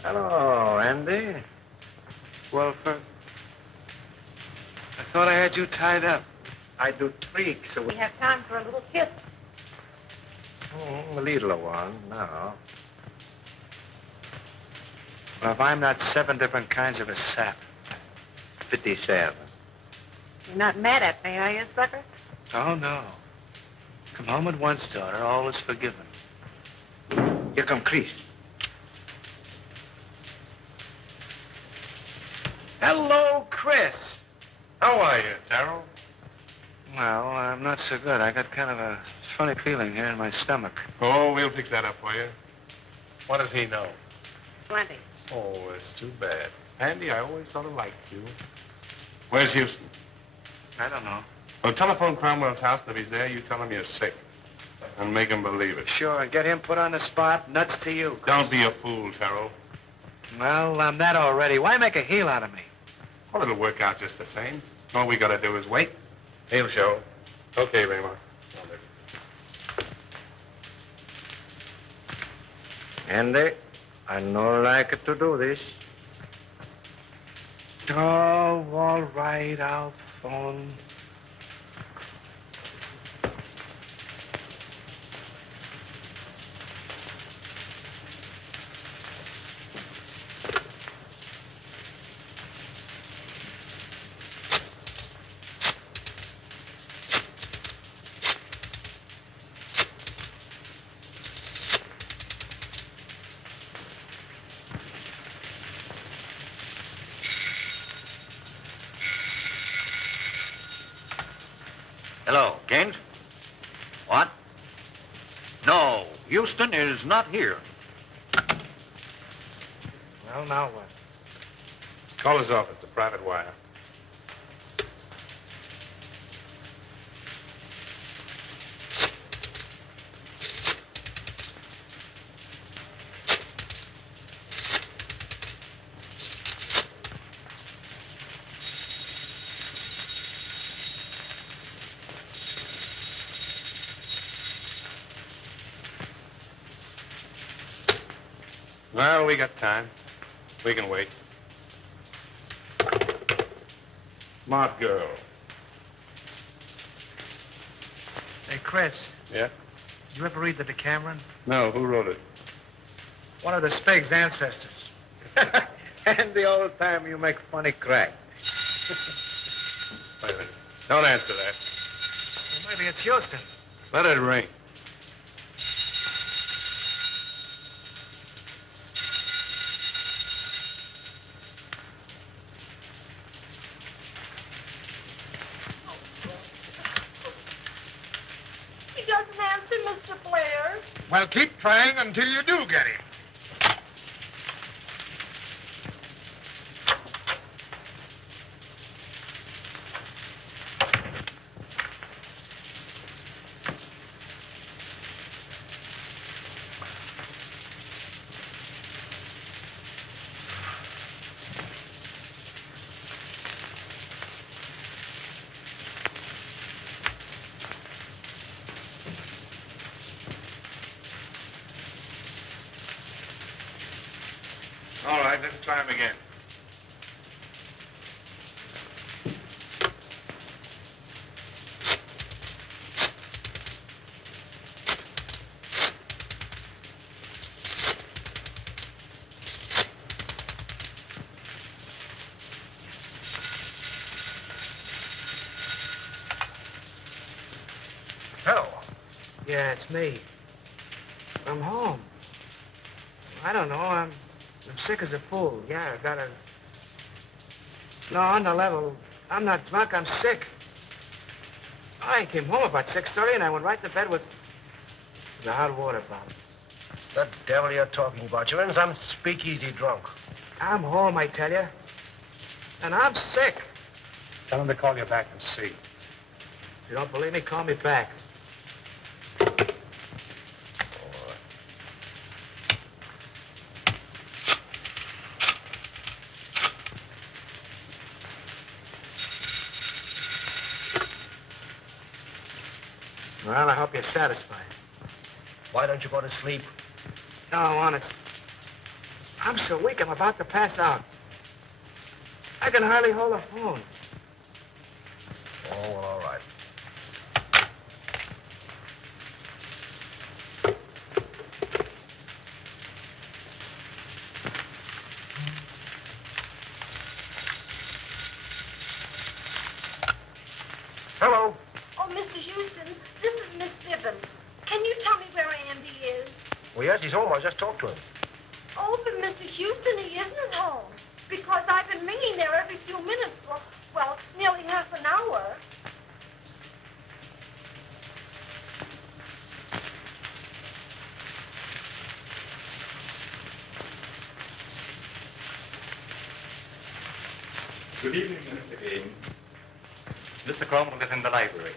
Hello, Andy. Wilford. I thought I had you tied up. I do tweak, so We have time for a little kiss. a little one, no. Well, if I'm not 7 different kinds of a sap, 57. You're not mad at me, are you, sucker? Oh, no. Come home at once, daughter. All is forgiven. Here come Chris. Hello, Chris. How are you, Darrell? Well, I'm not so good. I got kind of a funny feeling here in my stomach. Oh, we'll fix that up for you. What does he know? Plenty. Oh, it's too bad. Andy, I always sort of liked you. Where's Houston? I don't know. Well, telephone Cromwell's house, and if he's there, you tell him you're sick. And make him believe it. Sure, and get him put on the spot. Nuts to you. Chris. Don't be a fool, Terrell. Well, I'm that already. Why make a heel out of me? Well, it'll work out just the same. All we gotta do is wait. He'll show. Okay, Raymond. Andy, I no like to do this. Oh, all right, I'll phone. Hello, Gaines? What? No, Houston is not here. Well, now what? Call his office, a private wire. Well, we got time. We can wait. Smart girl. Hey, Chris, Yeah? did you ever read the Decameron? No, who wrote it? One of the Spig's ancestors. And the old time you make funny crack. Wait a minute. Don't answer that. Well, maybe it's Houston. Let it ring. He doesn't answer, Mr. Blair. Well, keep trying until you do get him. All right, let's try him again. Hello. Yeah, it's me. I'm home. I don't know. I'm sick as a fool. Yeah, I got a... No, on the level, I'm not drunk. I'm sick. I came home about 6:30, and I went right to bed with the hot water bottle. The devil you're talking about. You're in some speakeasy drunk. I'm home, I tell you. And I'm sick. Tell him to call you back and see. If you don't believe me, call me back. Well, I hope you're satisfied. Why don't you go to sleep? No, honest. I'm so weak, I'm about to pass out. I can hardly hold a phone. Oh, well, all right. Hello. Oh, Mr. Houston, this is Miss Sibbons. Can you tell me where Andy is? Well, yes, he's home. I just talked to him. Oh, but Mr. Houston, he isn't at home. Because I've been ringing there every few minutes for, well, nearly half an hour. Good evening, Mr. Dean. Mr. Cromwell is in the library.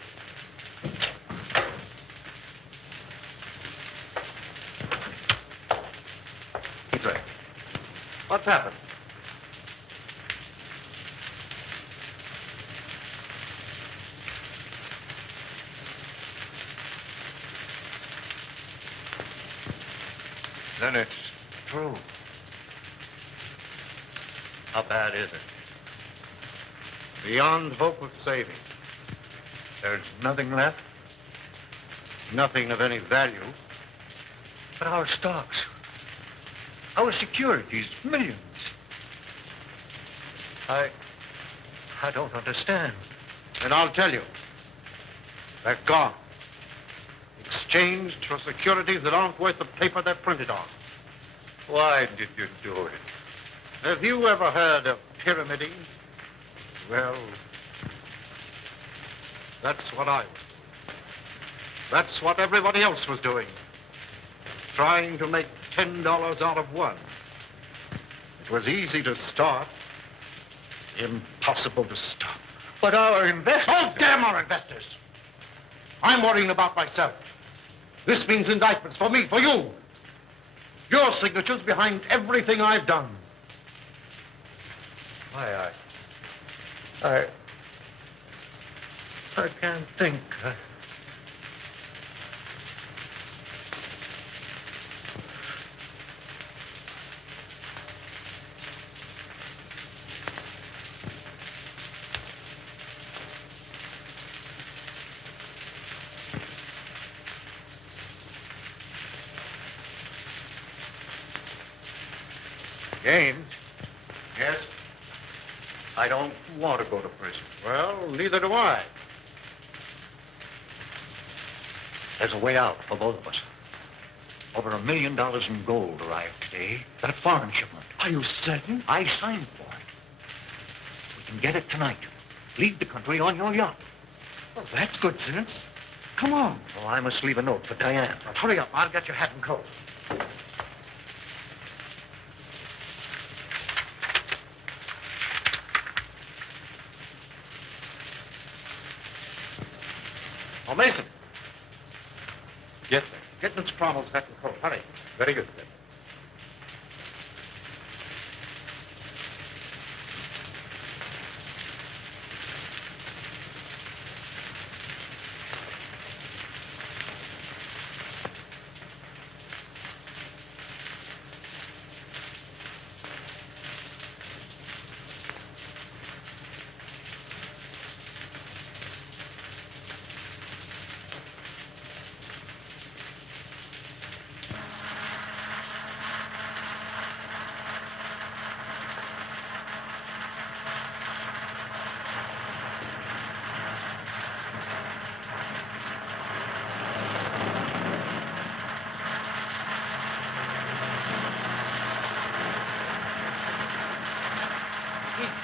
He's right. What's happened? Then it's true. How bad is it? Beyond hope of saving. There's nothing left? Nothing of any value. But our stocks, our securities, millions. I don't understand. And I'll tell you. They're gone. Exchanged for securities that aren't worth the paper they're printed on. Why did you do it? Have you ever heard of pyramiding? Well, that's what I was doing. That's what everybody else was doing. Trying to make $10 out of one. It was easy to start. Impossible to stop. But our investors... Oh, damn our investors! I'm worrying about myself. This means indictments for me, for you. Your signature's behind everything I've done. I can't think. James? Yes? I don't want to go to prison. Well, neither do I. There's a way out for both of us. Over $1 million in gold arrived today. That foreign shipment. Are you certain? I signed for it. We can get it tonight. Leave the country on your yacht. Well, that's good sense. Come on. Oh, I must leave a note for Diane. Now, hurry up. I'll get your hat and coat. Oh, Mason. Yes, sir. Get Mr. Cromwell's hat and coat. Hurry. Very good, sir.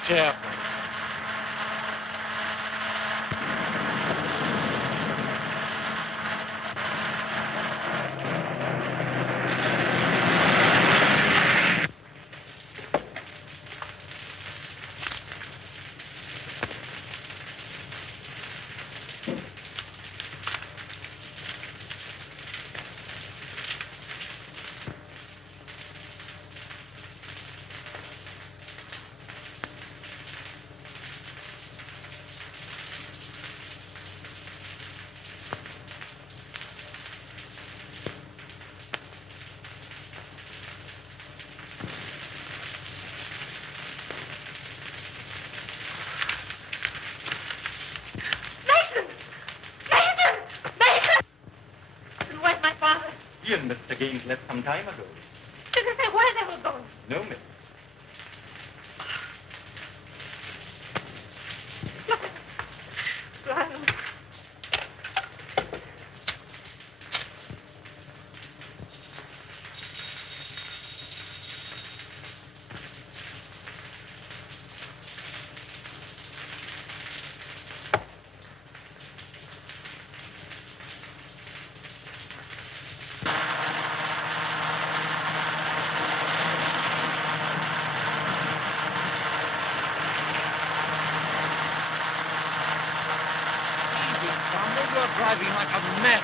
Careful. Where's my father? You and Mr. Gaines left some time ago. Did they say where they were going? No, miss. Brian. You're driving like a mess.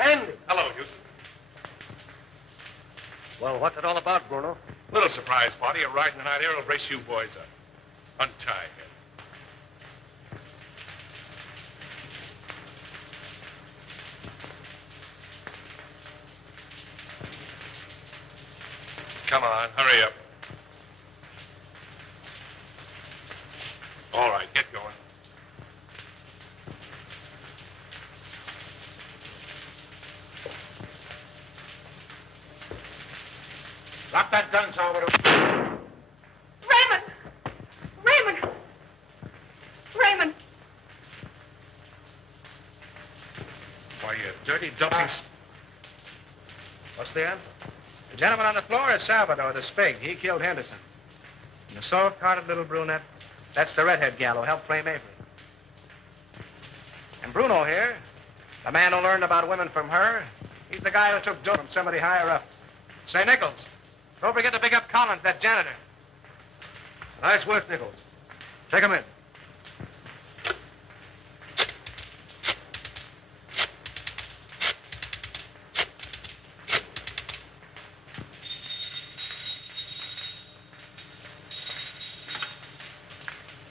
Andy. Hello, Houston. Well, what's it all about, Bruno? Little surprise party. A ride in the night air will brace you boys up. Untie him. Come on, hurry up. All right, get going. Drop that gun, Salvador. Raymond! Raymond! Raymond! Why, you dirty, dumping... What's the answer? The gentleman on the floor is Salvador, the Spig. He killed Henderson. And the soft-hearted little brunette, that's the redhead gal who helped frame Avery. And Bruno here, the man who learned about women from her, he's the guy who took dough from somebody higher up. Say, Nichols, don't forget to pick up Collins, that janitor. Nice work, Nichols. Take him in.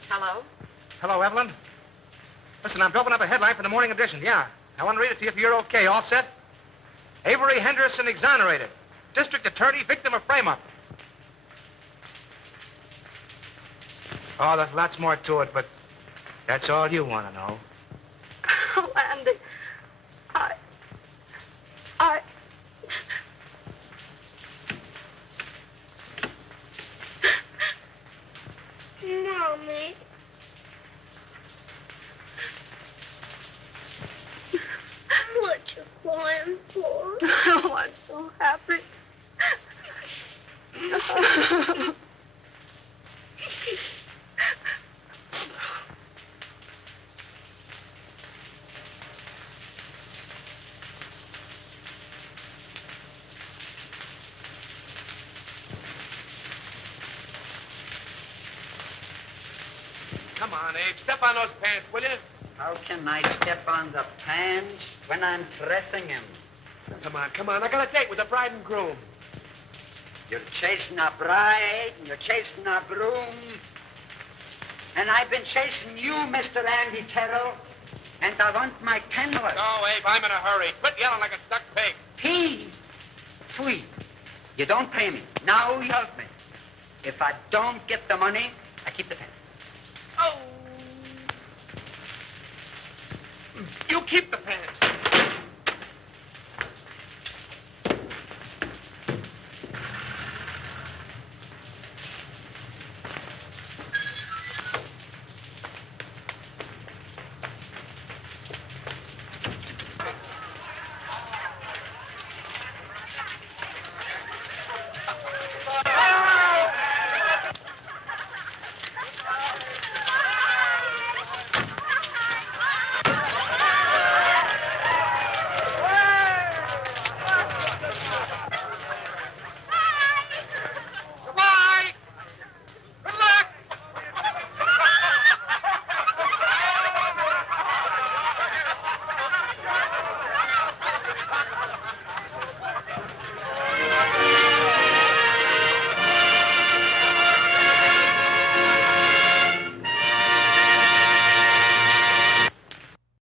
Hello? Hello, Evelyn. Listen, I'm doping up a headline for the morning edition. Yeah. I want to read it to you if you're okay. All set? Avery Henderson exonerated. District attorney, victim of frame-up. Oh, there's lots more to it, but that's all you want to know. Oh, Andy. Mommy. What you crying for? Oh, I'm so happy. Come on, Abe. Step on those pants, will you? How can I step on the pants when I'm pressing him? Come on. I got a date with the bride and groom. You're chasing a bride, and you're chasing a groom. And I've been chasing you, Mr. Andy Terrell. And I want my $10. No, Abe, I'm in a hurry. Quit yelling like a stuck pig. Pete, sweet. You don't pay me. Now you help me. If I don't get the money, I keep the pants. Oh. You keep the pants.